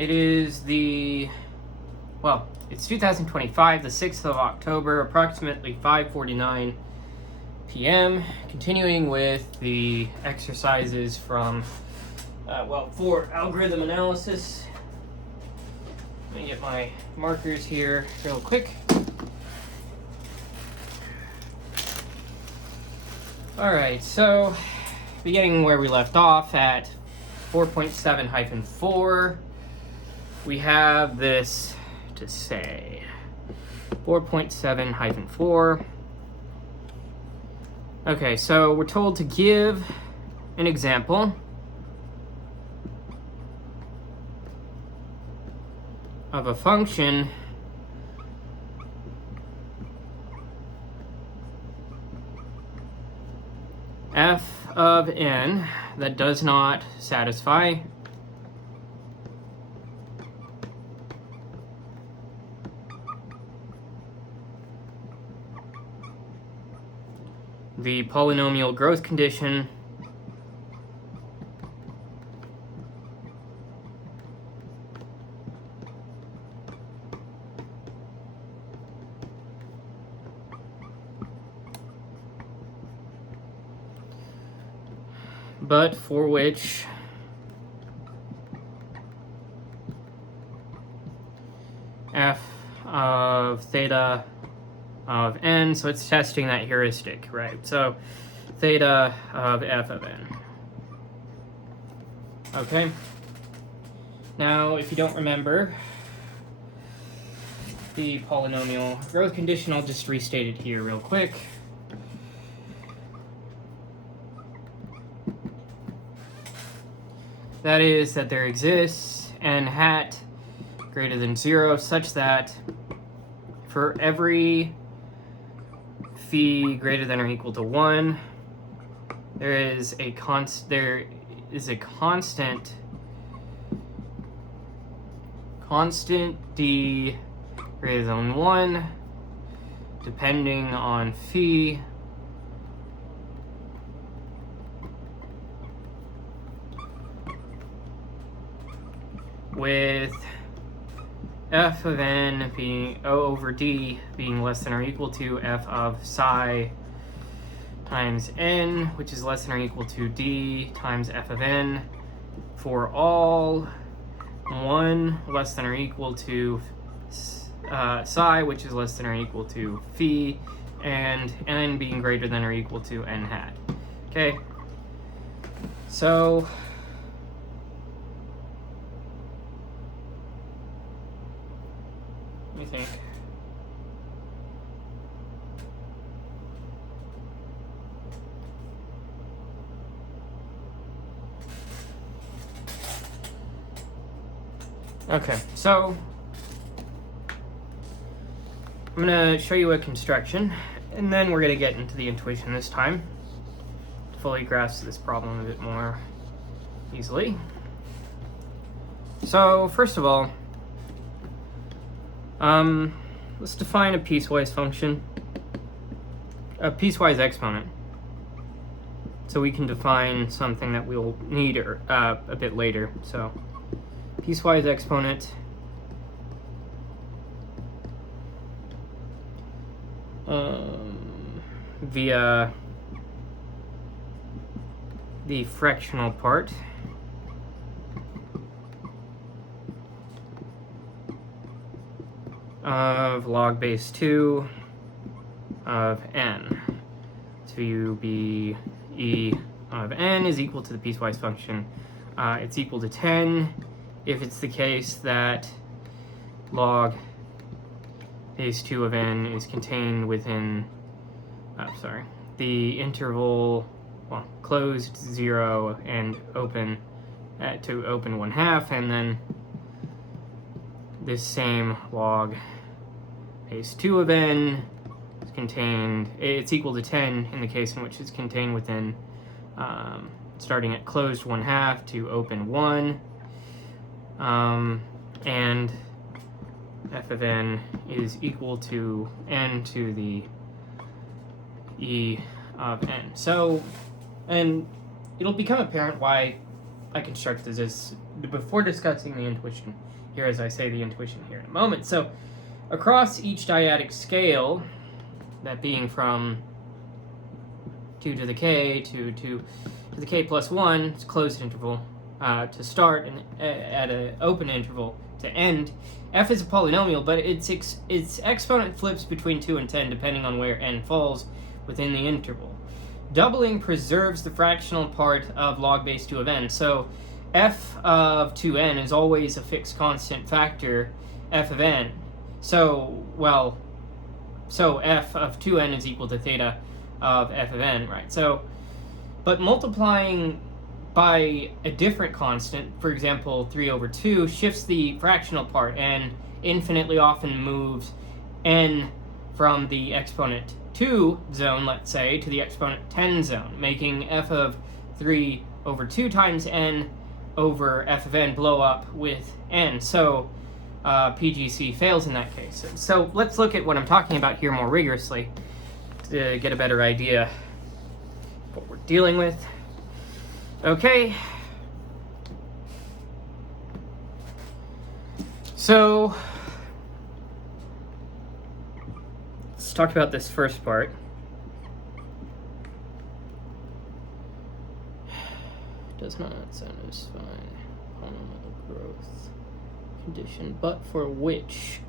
It is it's 2025, the 6th of October, approximately 5:49 p.m. Continuing with the exercises from, for algorithm analysis. Let me get my markers here real quick. Alright, so beginning where we left off at 4.7-4, we have this to say. 4.7-4. Okay, so we're told to give an example of a function f of n that does not satisfy the polynomial growth condition but for which f of theta of n, so it's testing that heuristic, right? So theta of f of n. Okay. Now, if you don't remember the polynomial growth condition, I'll just restate it here real quick. That is that there exists n hat greater than 0 such that for every phi greater than or equal to 1, there is a constant d greater than 1 depending on phi with f of n being O over d being less than or equal to f of psi times n, which is less than or equal to d times f of n, for all 1 less than or equal to psi, which is less than or equal to phi, and n being greater than or equal to n hat. Okay, so let me think. Okay, so I'm going to show you a construction, and then we're going to get into the intuition this time to fully grasp this problem a bit more easily. So, first of all, let's define a piecewise function, a piecewise exponent, so we can define something that we'll need a bit later. So, piecewise exponent via the fractional part of log base 2 of n to be e of n is equal to the piecewise function. It's equal to 10 if it's the case that log base 2 of n is contained within the interval, closed 0 and open to open 1/2, and then this same log base 2 of n is contained, it's equal to 10 in the case in which it's contained within starting at closed 1/2 to open 1, and f of n is equal to n to the e of n. So, and it'll become apparent why I constructed this before discussing the intuition here, as I say the intuition here in a moment. So across each dyadic scale, that being from 2 to the k to the k plus 1, it's closed interval to start, and at an open interval to end, f is a polynomial, but its exponent flips between 2 and 10 depending on where n falls within the interval. Doubling preserves the fractional part of log base 2 of n. So f of 2n is always a fixed constant factor, f of n. So f of 2n is equal to theta of f of n, right? So, but multiplying by a different constant, for example, 3 over 2, shifts the fractional part and infinitely often moves n from the exponent 2 zone, let's say, to the exponent 10 zone, making f of 3 over 2 times n over f of n blow up with n. So PGC fails in that case. So let's look at what I'm talking about here more rigorously to get a better idea of what we're dealing with. Okay. So let's talk about this first part. Does not satisfy polynomial growth condition, but for which?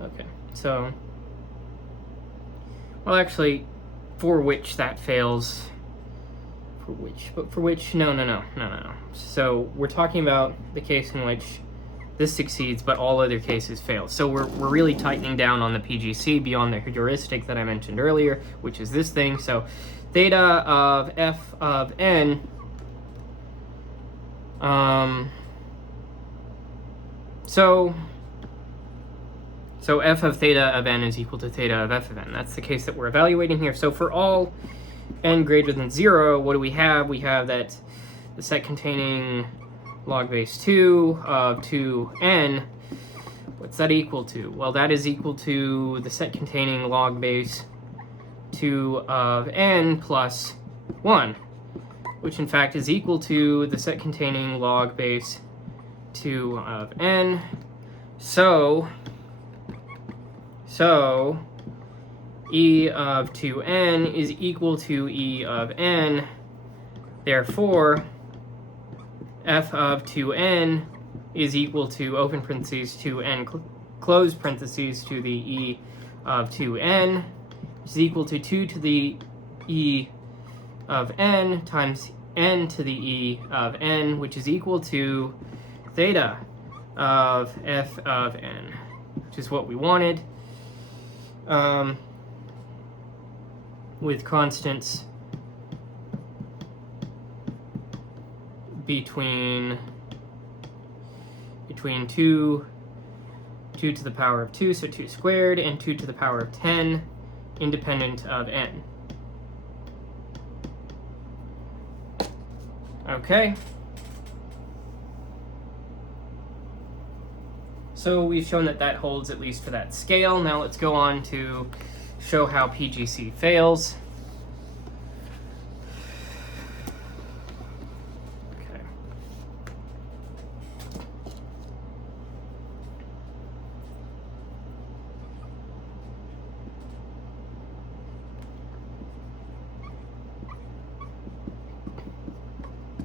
Okay, so, well, actually, for which that fails. For which? But for which? No. So we're talking about the case in which this succeeds, but all other cases fail. So we're really tightening down on the PGC beyond the heuristic that I mentioned earlier, which is this thing. So theta of f of n so f of theta of n is equal to theta of f of n. That's the case that we're evaluating here. So for all n greater than 0, what do we have? We have that the set containing log base 2 of 2n, what's that equal to? Well, that is equal to the set containing log base 2 of n plus 1, which in fact is equal to the set containing log base 2 of n. So E of 2n is equal to E of n. Therefore, f of 2n is equal to open parentheses 2n close parentheses to the E of 2n, which is equal to 2 to the E of n times n to the E of n, which is equal to theta of f of n, which is what we wanted. With constants between 2 to the power of 2, so 2 squared, and 2 to the power of 10, independent of n. Okay. So we've shown that that holds at least for that scale. Now let's go on to show how PGC fails. Okay.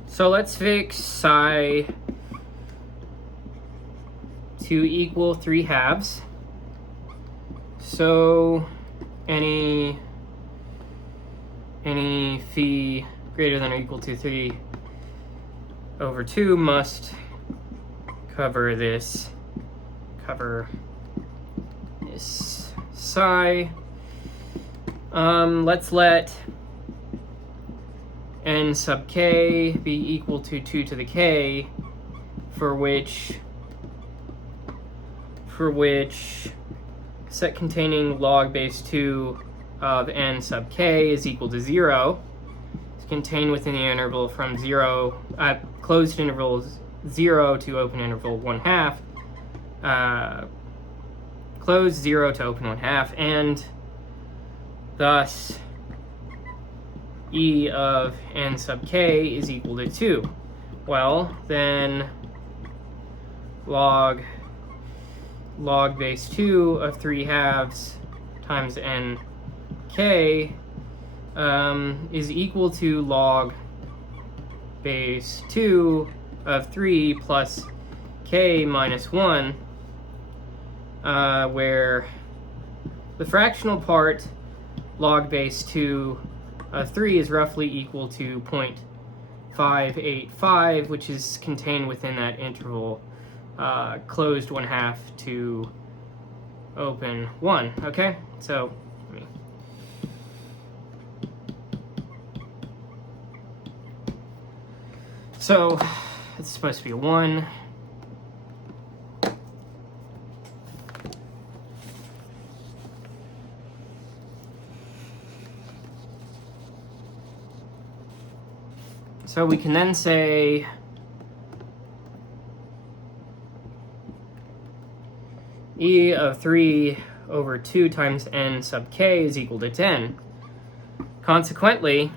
So let's fix psi to equal 3/2. So any phi greater than or equal to 3 over 2 must cover this psi. Let's let n sub k be equal to 2 to the k, for which set containing log base 2 of n sub k is equal to 0. It's contained within the interval from closed interval 0 to open interval 1/2, closed 0 to open 1/2, and thus E of n sub k is equal to 2. Well, then log base 2 of 3/2 times nk is equal to log base 2 of 3 plus k minus 1, where the fractional part, log base 2 of 3, is roughly equal to 0.585, which is contained within that interval, closed 1/2 to open 1. Okay, so it's supposed to be a 1. So we can then say e of 3 over 2 times n sub k is equal to 10. Consequently,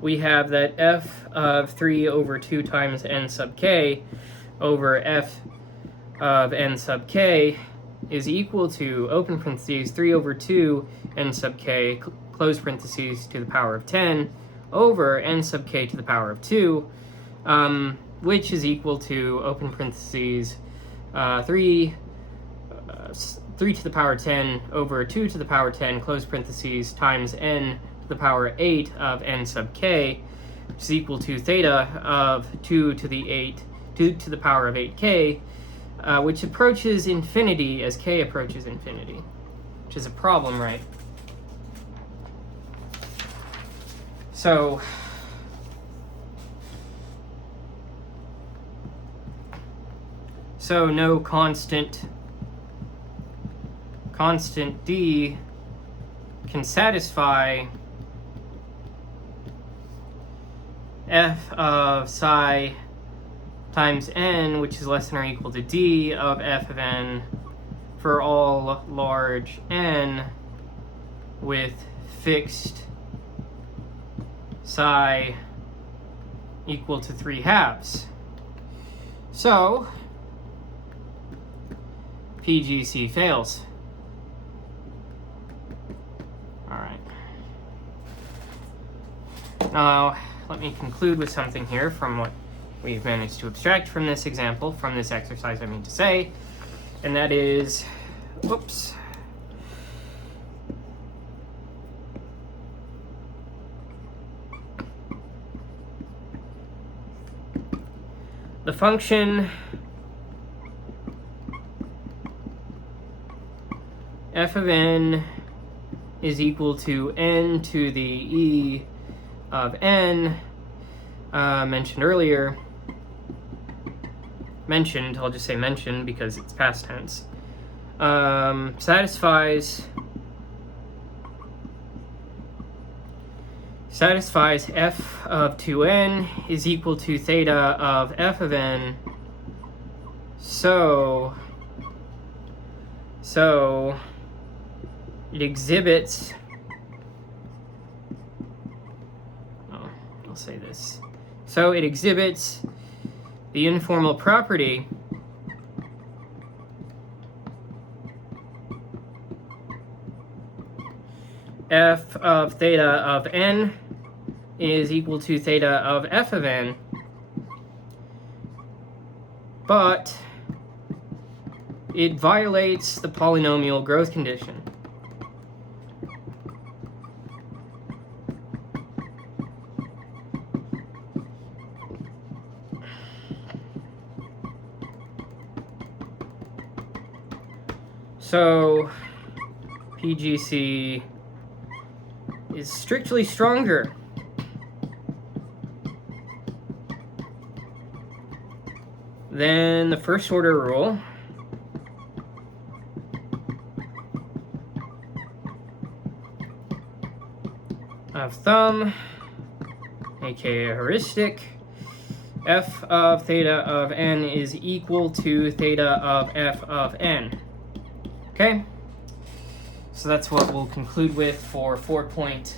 we have that f of 3 over 2 times n sub k over f of n sub k is equal to, open parentheses, 3 over 2 n sub k, close parentheses, to the power of 10 over n sub k to the power of 2, which is equal to, open parentheses, 3 to the power 10 over 2 to the power 10, close parentheses, times n to the power 8 of n sub k, which is equal to theta of 2 to the power of 8k, which approaches infinity as k approaches infinity, which is a problem, right? So no constant d can satisfy f of psi times n, which is less than or equal to d of f of n for all large n with fixed psi equal to 3/2. So PGC fails. All right. Now let me conclude with something here from what we've managed to abstract from this example, from this exercise, I mean to say, and that is, whoops. The function f of n is equal to n to the e of n, mentioned earlier. Mentioned, I'll just say mentioned because it's past tense, satisfies f of 2n is equal to theta of f of n. So it exhibits, I'll say this. So it exhibits the informal property f of theta of n is equal to theta of f of n, but it violates the polynomial growth condition. So PGC is strictly stronger than the first order rule of thumb, aka heuristic. F of theta of n is equal to theta of f of n. Okay, so that's what we'll conclude with for 4.3.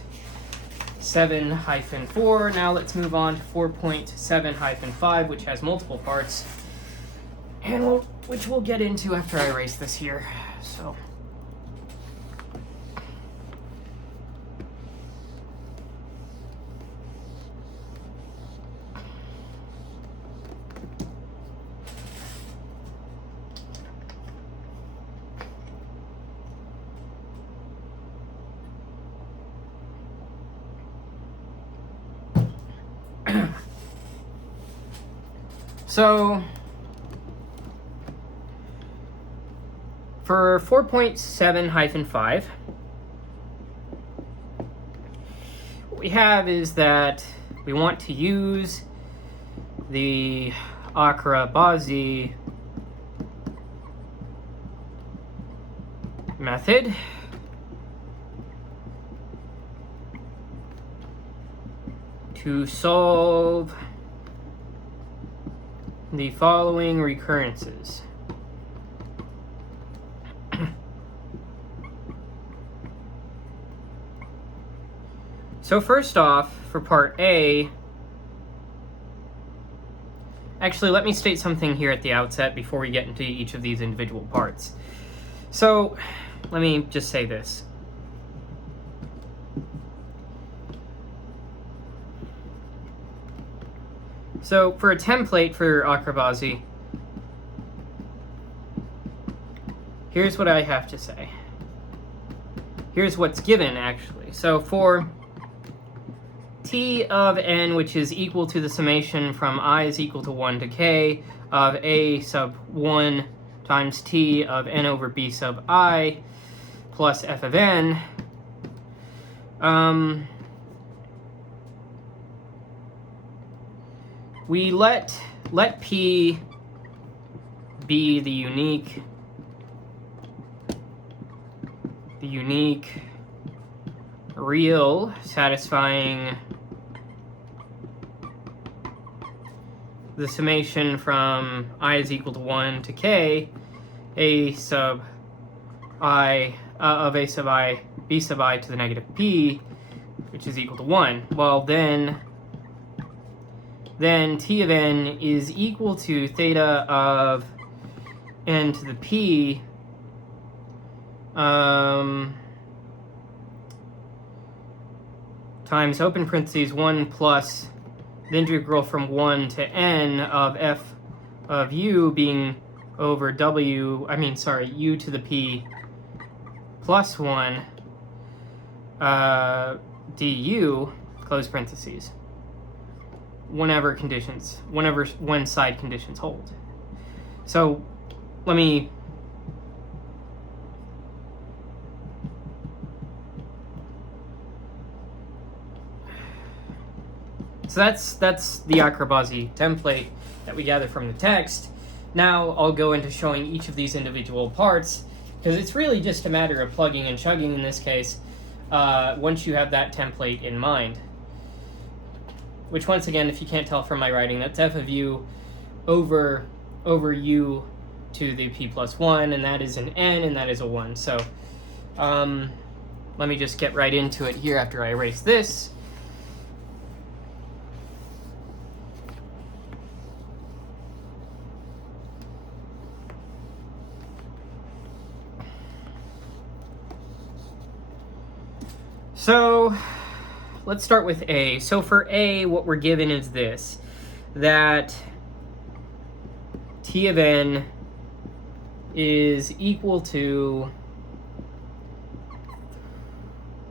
4.7-4. Now let's move on to 4.7-5, which has multiple parts, and which we'll get into after I erase this here. So. So, for 4.7-5, what we have is that we want to use the Ch4 method to solve the following recurrences. So first off, for part A, actually let me state something here at the outset before we get into each of these individual parts. So let me just say this. So for a template for Ch4, here's what I have to say. Here's what's given, actually. So for t of n, which is equal to the summation from I is equal to 1 to k of a sub 1 times t of n over b sub I plus f of n, we let P be the unique real satisfying the summation from I is equal to 1 to k a sub I of a sub I b sub I to the negative p, which is equal to 1. Well, then t of n is equal to theta of n to the p times open parentheses 1 plus the integral from 1 to n of f of u being over u to the p plus 1 du, close parentheses, when side conditions hold. So let me that's the Ch4 template that we gather from the text. Now I'll go into showing each of these individual parts, because it's really just a matter of plugging and chugging in this case, once you have that template in mind. Which, once again, if you can't tell from my writing, that's f of u over u to the p plus 1, and that is an n, and that is a 1. So let me just get right into it here after I erase this. So let's start with A. So for A, what we're given is this, that t of n is equal to,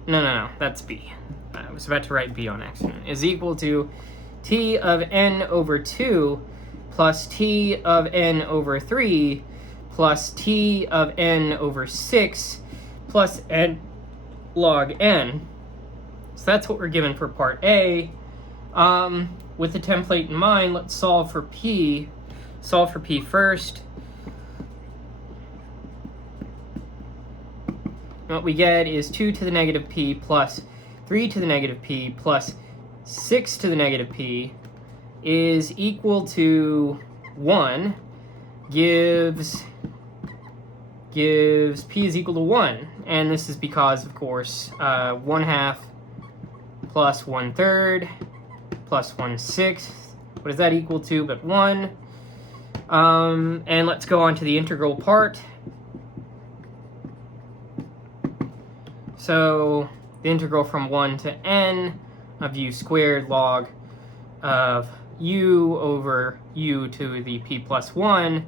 no, that's B. I was about to write B on accident. Is equal to t of n over 2 plus t of n over 3 plus t of n over 6 plus n log n. So that's what we're given for part A. With the template in mind, let's solve for P. Solve for P first. What we get is 2 to the negative P plus 3 to the negative P plus 6 to the negative P is equal to 1, gives P is equal to 1. And this is because, of course, 1/2 plus 1/3 plus 1/6. What does that equal to but 1? And let's go on to the integral part. So the integral from 1 to n of u squared log of u over u to the p plus 1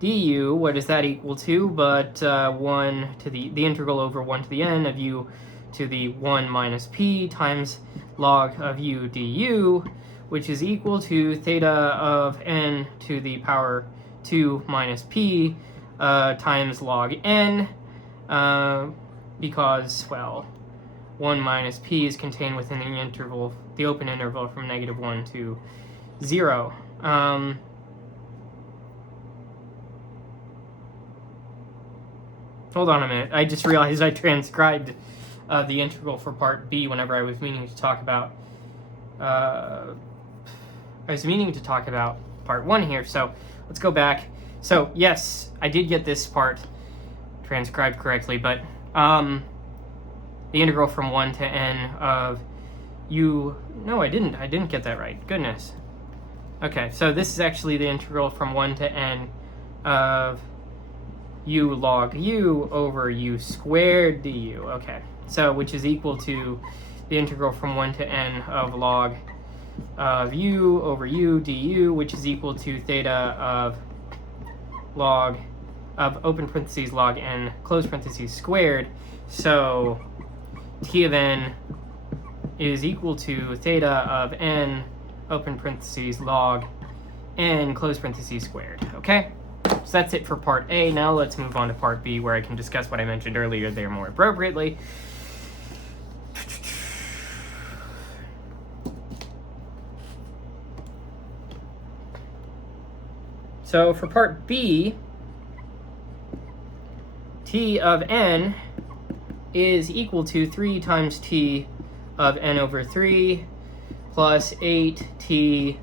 du, what does that equal to but 1 to the integral over 1 to the n of u to the 1 minus p times log of u du, which is equal to theta of n to the power 2 minus p times log n, because, well, 1 minus p is contained within the interval, the open interval from -1 to 0. Hold on a minute. I just realized I transcribed the integral for part B whenever I was meaning to talk about part 1 here. So let's go back. So yes, I did get this part transcribed correctly, but the integral from 1 to n of u... No, I didn't get that right. Goodness. Okay, so this is actually the integral from 1 to n of u log u over u squared du. Okay, so which is equal to the integral from 1 to n of log of u over u du, which is equal to theta of log of open parentheses log n close parentheses squared. So t of n is equal to theta of n open parentheses log n close parentheses squared. Okay, so that's it for part A. Now let's move on to part B, where I can discuss what I mentioned earlier there more appropriately. So for part B, t of n is equal to 3 times t of n over 3 plus 8t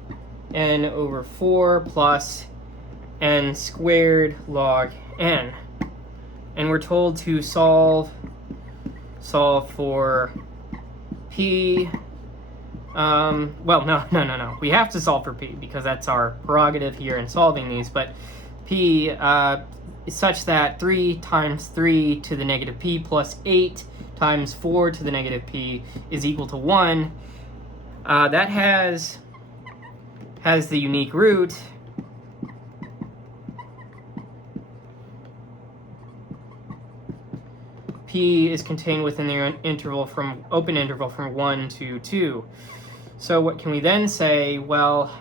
n over 4 plus n squared log n. And we're told to solve for p. Well, no. We have to solve for p because that's our prerogative here in solving these. But p is such that 3 times 3 to the negative p plus 8 times 4 to the negative p is equal to 1. That has the unique root p is contained within the open interval from 1 to 2. So what can we then say? Well,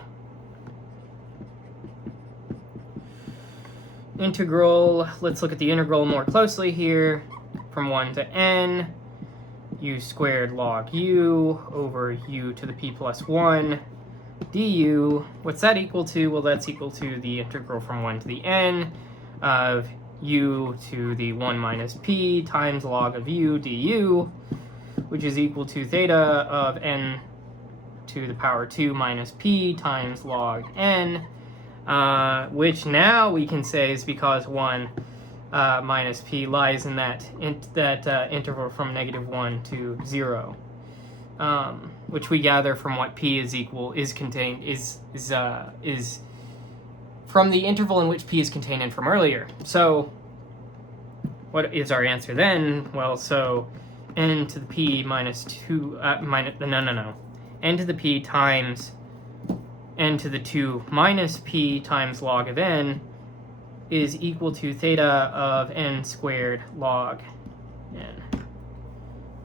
integral, let's look at the integral more closely here, from 1 to n, u squared log u over u to the p plus 1 du. What's that equal to? Well, that's equal to the integral from 1 to the n of u to the 1 minus p times log of u du, which is equal to theta of n to the power 2 minus p times log n, which now we can say is because 1 minus p lies in that interval from -1 to 0, which we gather from what p is from the interval in which p is contained in from earlier. So what is our answer then? Well, so n to the p minus 2 n to the p times n to the 2 minus p times log of n is equal to theta of n squared log n.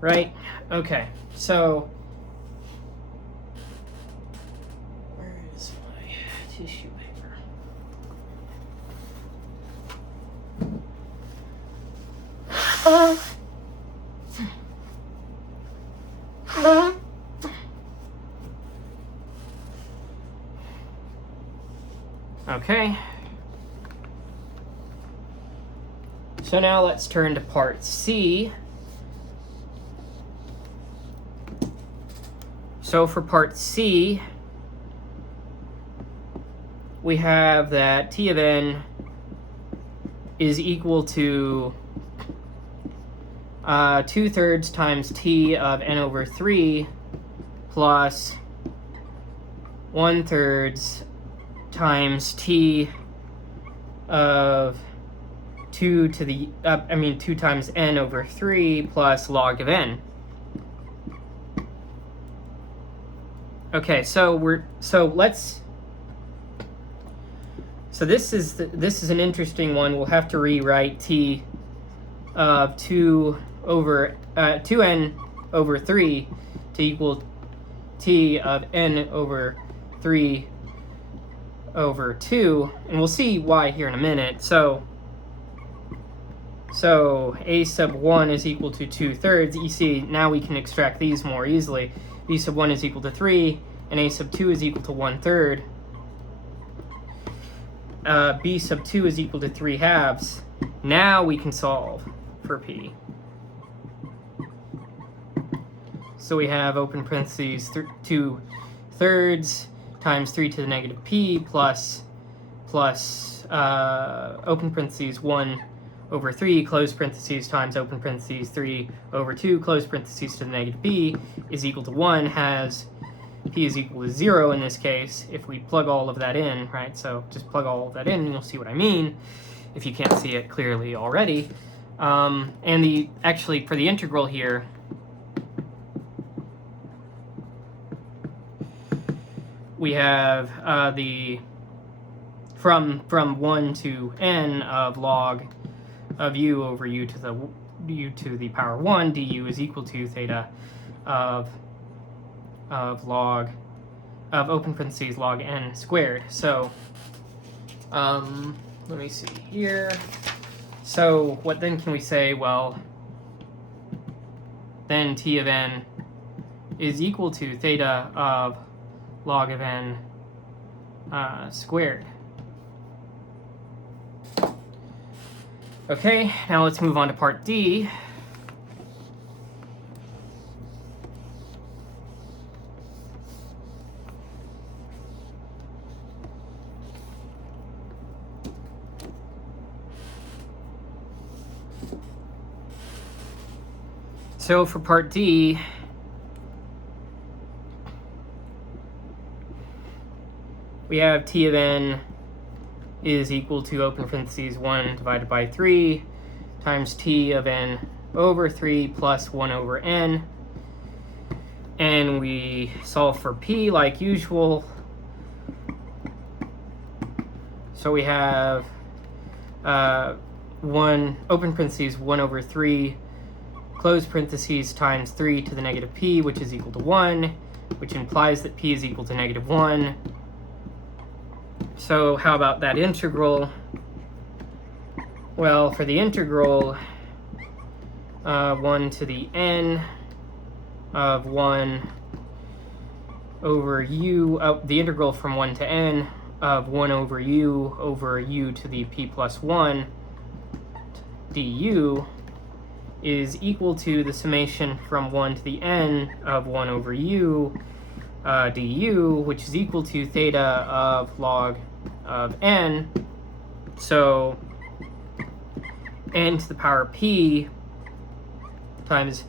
Right? Okay, so where is my tissue paper? Okay. So now let's turn to part C. So for part C, we have that t of n is equal to 2/3 times t of n over 3 plus 1/3 times t of 2 times n over 3 plus log of n. Okay, so this is an interesting one. We'll have to rewrite t of 2n over 3 to equal t of n over 3 over 2, and we'll see why here in a minute. So a sub 1 is equal to 2/3. You see, now we can extract these more easily. B sub 1 is equal to 3, and a sub 2 is equal to 1/3. B sub 2 is equal to 3/2. Now we can solve for p. So we have open parentheses 2/3 times 3 to the negative p plus open parentheses 1 over 3 close parentheses times open parentheses 3 over 2 close parentheses to the negative p is equal to 1, has p is equal to 0 in this case if we plug all of that in, right? So just plug all of that in and you'll see what I mean if you can't see it clearly already. And actually for the integral here, we have from 1 to n of log of u over u to the power 1 du is equal to theta of log of open parentheses log n squared. So let me see here. So what then can we say? Well, then t of n is equal to theta of log of n squared. Okay, now let's move on to part D. So for part D, we have t of n is equal to open parentheses 1 divided by 3 times t of n over 3 plus 1 over n. And we solve for p like usual. So we have 1 open parentheses 1 over 3 close parentheses times 3 to the negative p, which is equal to 1, which implies that p is equal to negative 1. So how about that integral? Well, for the integral, 1 to the n of 1 over u, the integral from 1 to n of 1 over u to the p plus 1 du is equal to the summation from 1 to the n of 1 over u du, which is equal to theta of log of n. So n to the power p times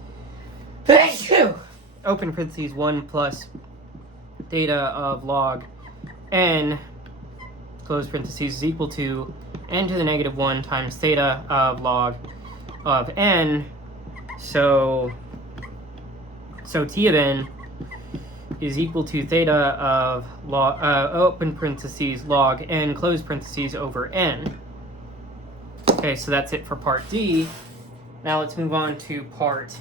open parentheses 1 plus theta of log n close parentheses is equal to n to the negative 1 times theta of log of n. So t of n is equal to theta of log open parentheses log n close parentheses over n. Okay, so that's it for part D. Now let's move on to part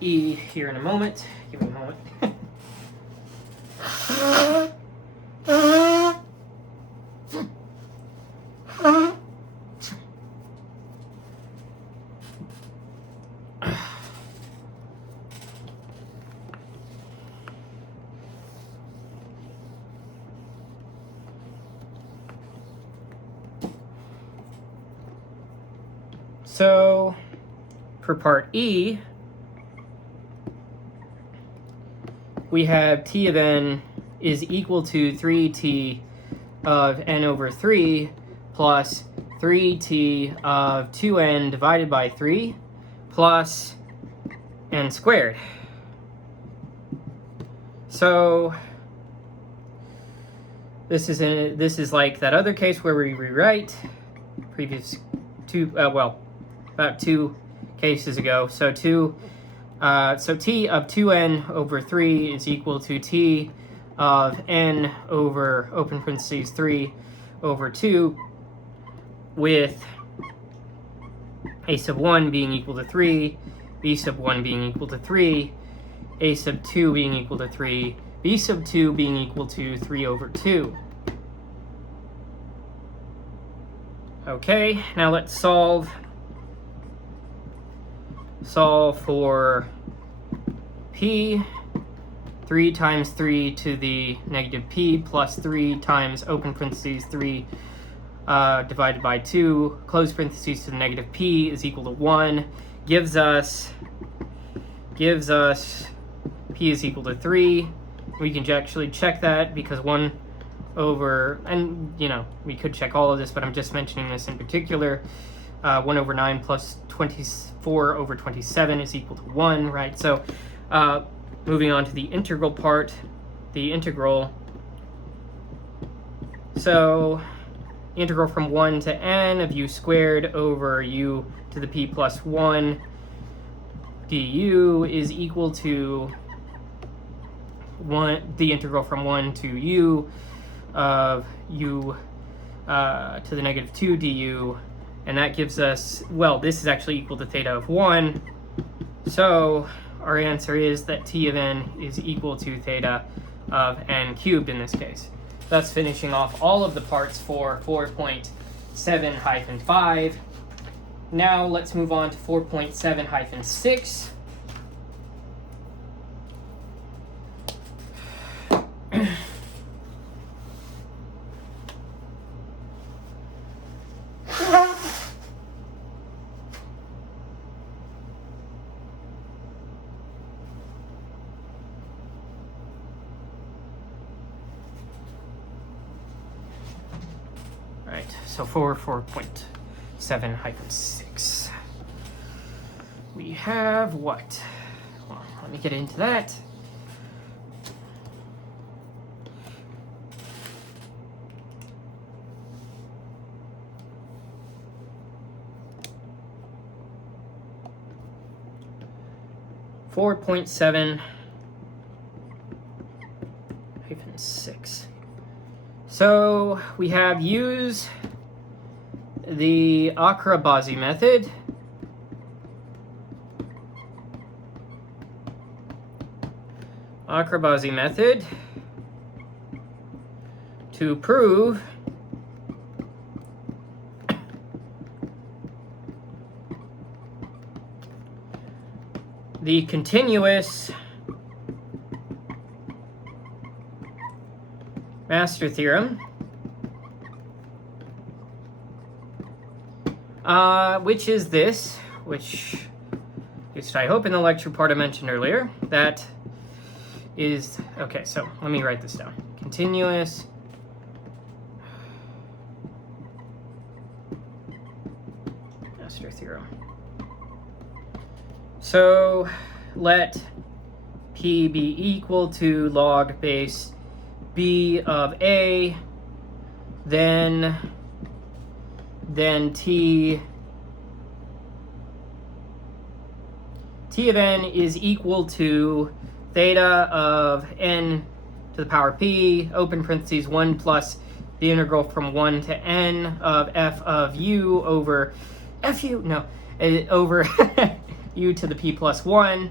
E here in a moment. Give me a moment. So for part E, we have t of n is equal to 3t of n over 3 plus 3t of 2n divided by 3 plus n squared. So this is like that other case where we rewrite previous two, about 2 cases ago. So t of 2n over 3 is equal to t of n over open parentheses 3 over 2, with a sub 1 being equal to 3, b sub 1 being equal to 3, a sub 2 being equal to 3, b sub 2 being equal to 3 over 2. Okay, now let's solve for p, 3 times 3 to the negative p plus 3 times open parentheses 3 divided by 2, close parentheses to the negative p is equal to 1, gives us p is equal to 3. We can actually check that because 1 over, and we could check all of this, but I'm just mentioning this in particular. 1 over 9 plus 24 over 27 is equal to 1, right? So moving on to the integral part, so integral from 1 to n of u squared over u to the p plus 1 du is equal to the integral from 1 to u of u to the negative 2 du, and that gives us, well, this is actually equal to theta of 1, so our answer is that t of n is equal to theta of n cubed in this case. Thus finishing off all of the parts for 4.7-5. Now let's move on to 4.7-6. So for 4.7-6, we have what? Well, let me get into that. (4.7-6). So we have use the Akrabazi method to prove the continuous master theorem, which is this, which I hope in the lecture part I mentioned earlier, that is, okay, so let me write this down. Continuous master theorem. So let P be equal to log base B of A, then T of n is equal to theta of n to the power p, open parentheses 1 plus the integral from 1 to n of f of u over over u to the p plus 1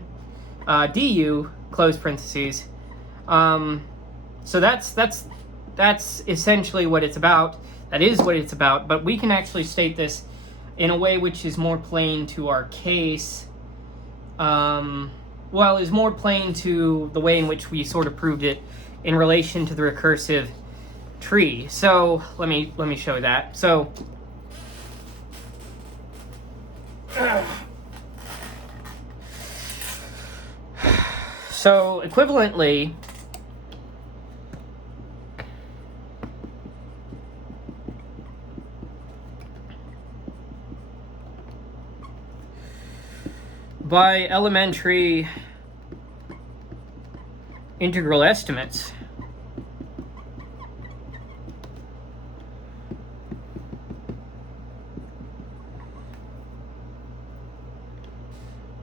du, close parentheses. So that's essentially what it's about. That is what it's about, but we can actually state this in a way which is more plain to our case. Well, is more plain to the way in which we sort of proved it in relation to the recursive tree. So let me show that. So equivalently, by elementary integral estimates,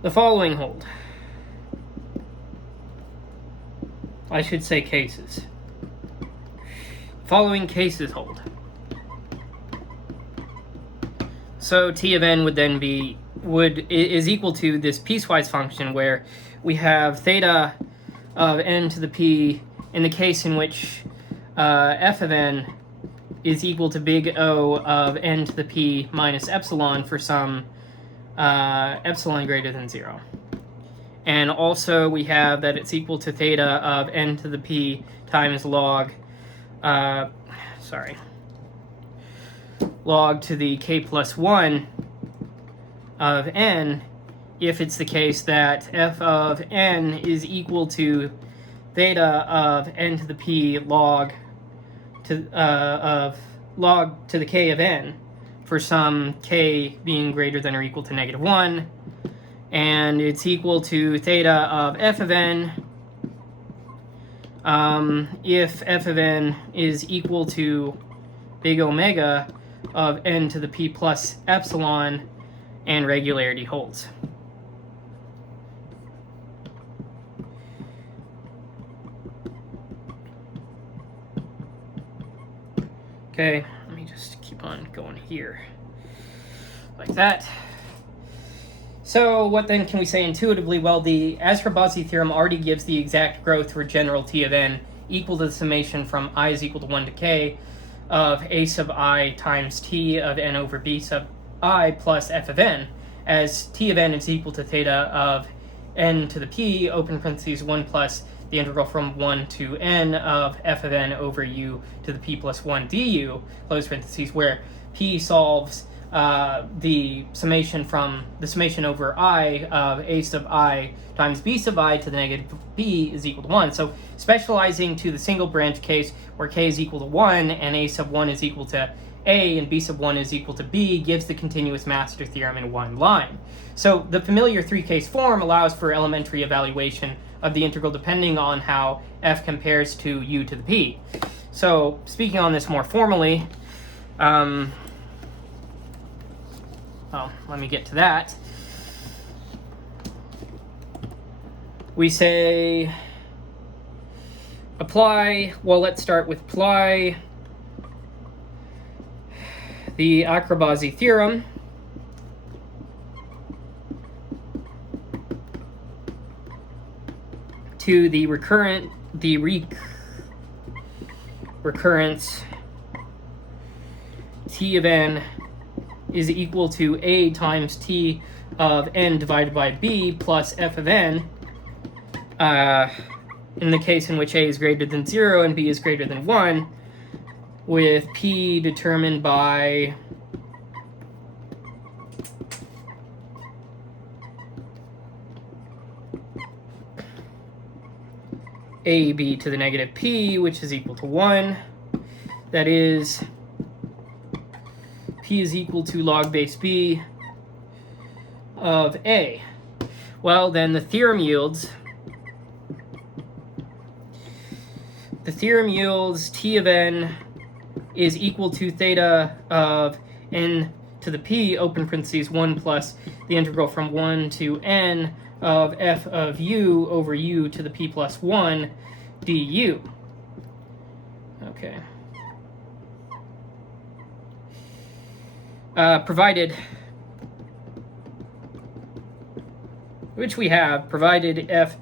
the following hold. I should say cases. Following cases hold. So T of n would then be is equal to this piecewise function where we have theta of n to the p in the case in which f of n is equal to big O of n to the p minus epsilon for some epsilon greater than 0. And also we have that it's equal to theta of n to the p times log log to the k plus 1 of n if it's the case that f of n is equal to theta of n to the p log to log to the k of n for some k being greater than or equal to -1, and it's equal to theta of f of n if f of n is equal to big omega of n to the p plus epsilon and regularity holds. Okay, let me just keep on going here like that. So what then can we say intuitively? Well, the Ashkenazi theorem already gives the exact growth for general T of n equal to the summation from I is equal to 1 to k of a sub I times T of n over b sub I plus f of n, as T of n is equal to theta of n to the p, open parentheses 1 plus the integral from 1 to n of f of n over u to the p plus 1 du, close parentheses, where p solves the summation from the summation over I of a sub I times b sub I to the negative b is equal to 1. So specializing to the single branch case where k is equal to 1 and a sub 1 is equal to a and b sub 1 is equal to b gives the continuous master theorem in one line. So the familiar three-case form allows for elementary evaluation of the integral depending on how f compares to u to the p. So speaking on this more formally, let me get to that. We say apply, well, let's start with apply the Ashkenazi theorem to the recurrence T of n is equal to a times T of n divided by b plus f of n in the case in which a is greater than 0 and b is greater than 1, with p determined by ab to the negative p, which is equal to 1. That is, p is equal to log base b of a. Well, then the theorem yields T of n is equal to theta of n to the p, open parentheses 1 plus the integral from 1 to n of f of u over u to the p plus 1 du. Okay. Provided, which we have, provided f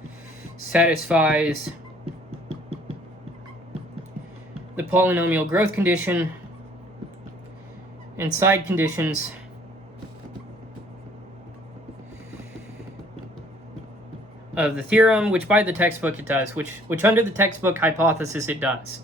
satisfies the polynomial growth condition and side conditions of the theorem, which by the textbook it does, which under the textbook hypothesis it does.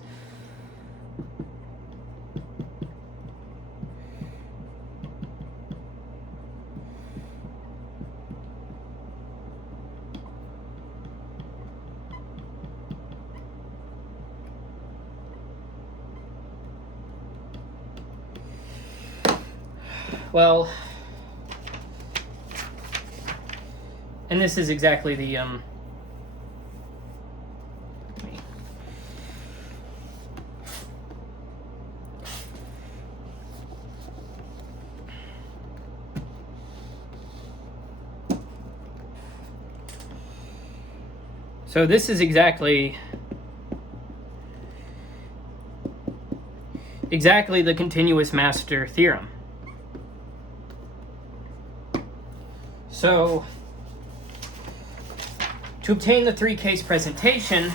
Well, and this is exactly the So this is exactly the continuous master theorem. So to obtain the three-case presentation,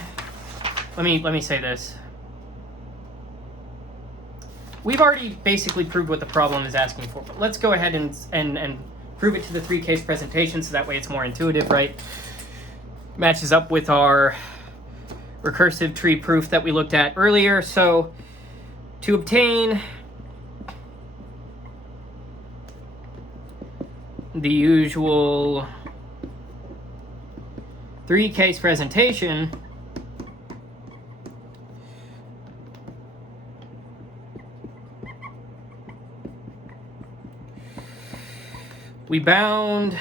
let me say this. We've already basically proved what the problem is asking for, but let's go ahead and prove it to the three-case presentation, so that way it's more intuitive, right? Matches up with our recursive tree proof that we looked at earlier. So to obtain the usual three-case presentation, we bound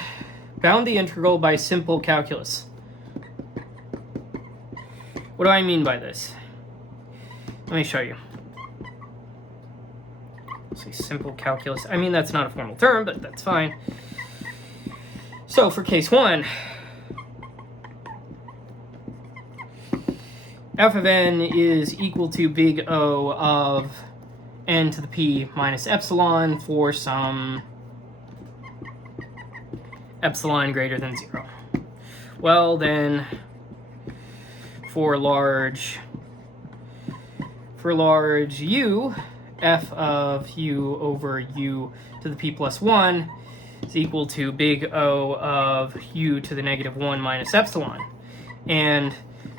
the integral by simple calculus. What do I mean by this? Let me show you. Say simple calculus. I mean, that's not a formal term, but that's fine. So for case 1, f of n is equal to big O of n to the p minus epsilon for some epsilon greater than 0. Well, then for large u, f of u over u to the p plus 1 is equal to big O of u to the negative 1 minus epsilon. And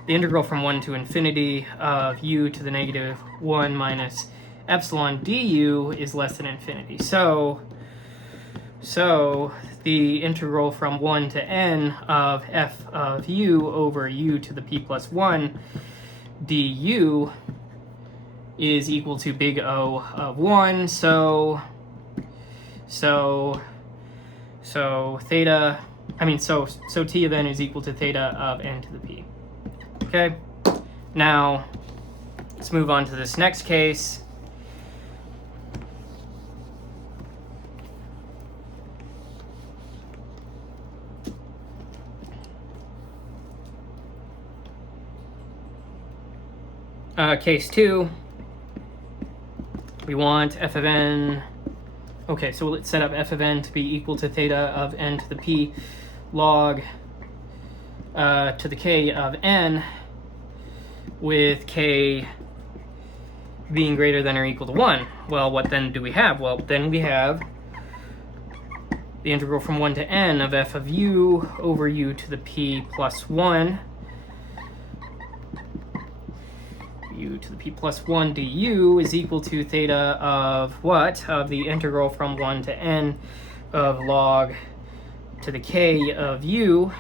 the integral from 1 to infinity of u to the negative 1 minus epsilon du is less than infinity. So the integral from 1 to n of f of u over u to the p plus 1 du is equal to big O of 1. So theta, so t of n is equal to theta of n to the p. Okay, now let's move on to this next case. Case 2, we want f of n. Okay, so let's set up f of n to be equal to theta of n to the p log to the k of n, with k being greater than or equal to 1. Well, what then do we have? Well, then we have the integral from 1 to n of f of u over u to the p plus 1 u to the p plus 1 du is equal to theta of what? Of the integral from 1 to n of log to the k of u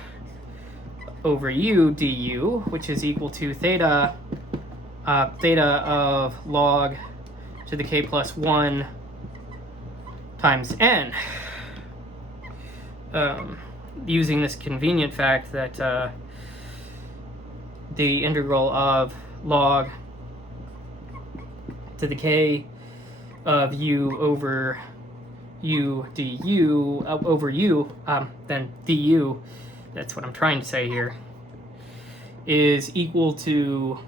over u du, which is equal to theta of log to the k plus 1 times n. Using this convenient fact that the integral of log to the k of u over u du over u, then du, that's what I'm trying to say here, is equal to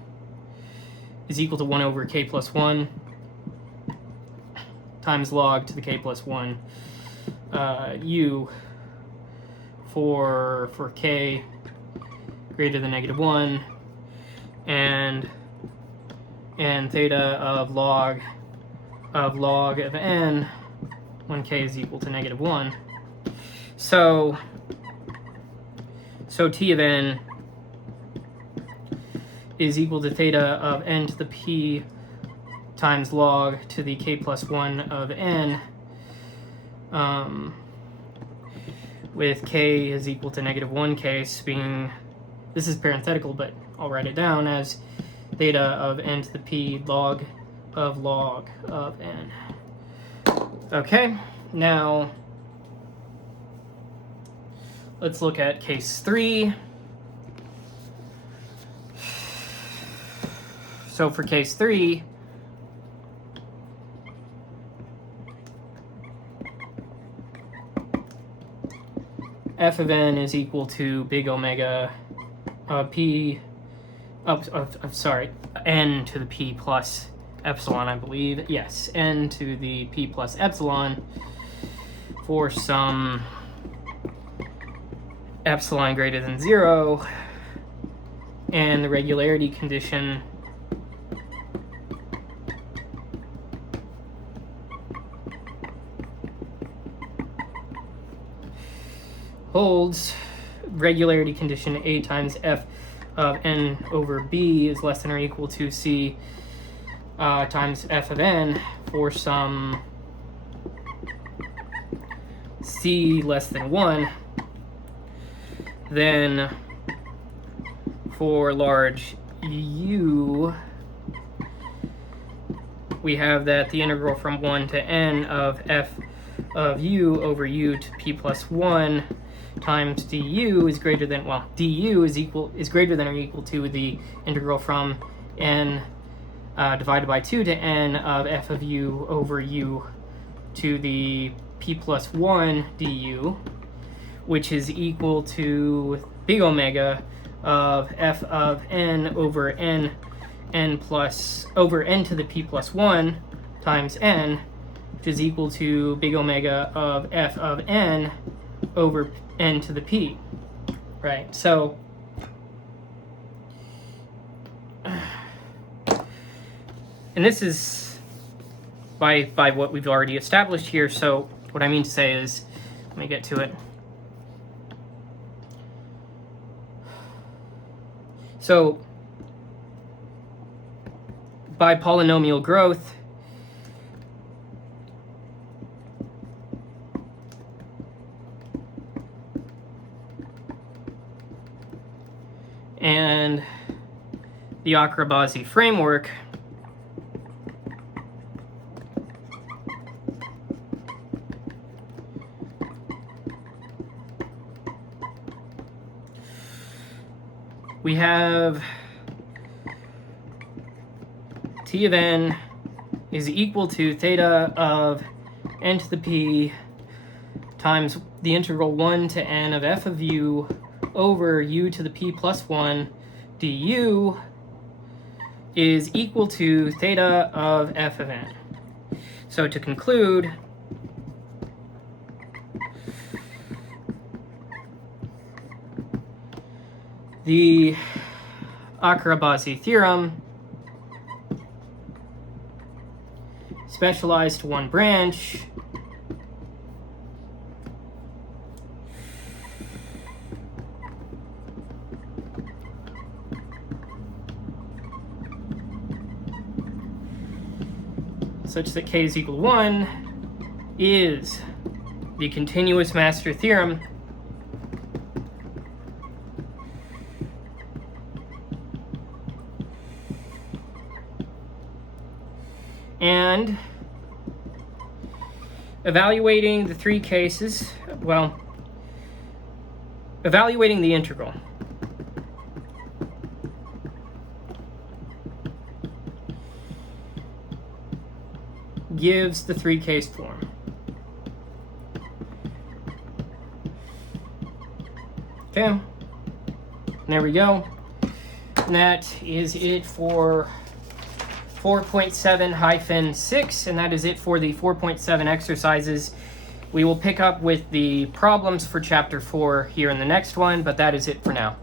1 over k plus 1 times log to the k plus 1 u for k greater than negative 1, and theta of log of n when k is equal to negative 1. So t of n is equal to theta of n to the p times log to the k plus 1 of n, with k is equal to negative 1 case being, this is parenthetical, but I'll write it down as theta of n to the p log of n. Okay, now let's look at case 3. So for case 3, f of n is equal to big omega n to the p plus epsilon, I believe. Yes, n to the p plus epsilon for some epsilon greater than 0, and the regularity condition holds. Regularity condition A times f of n over b is less than or equal to c times f of n for some c less than 1. Then for large u, we have that the integral from 1 to n of f of u over u to p plus 1 times du is greater than, well, du is greater than or equal to the integral from n divided by 2 to n of f of u over u to the p plus 1 du, which is equal to big omega of f of n over n over n to the p plus 1 times n, which is equal to big omega of f of n over n to the p, right? So and this is by what we've already established here. So what I mean to say is, let me get to it. So by polynomial growth, and the Ch4 framework, we have T of n is equal to theta of n to the p times the integral 1 to n of f of u over u to the p plus 1 du is equal to theta of f of n. So to conclude, the Ch4 theorem, specialized to one branch, such that k is equal to 1, is the continuous master theorem and evaluating the three cases, well, evaluating the integral. Gives the three-case form. Okay, there we go. And that is it for 4.7-6, and that is it for the 4.7 exercises. We will pick up with the problems for Chapter 4 here in the next one, but that is it for now.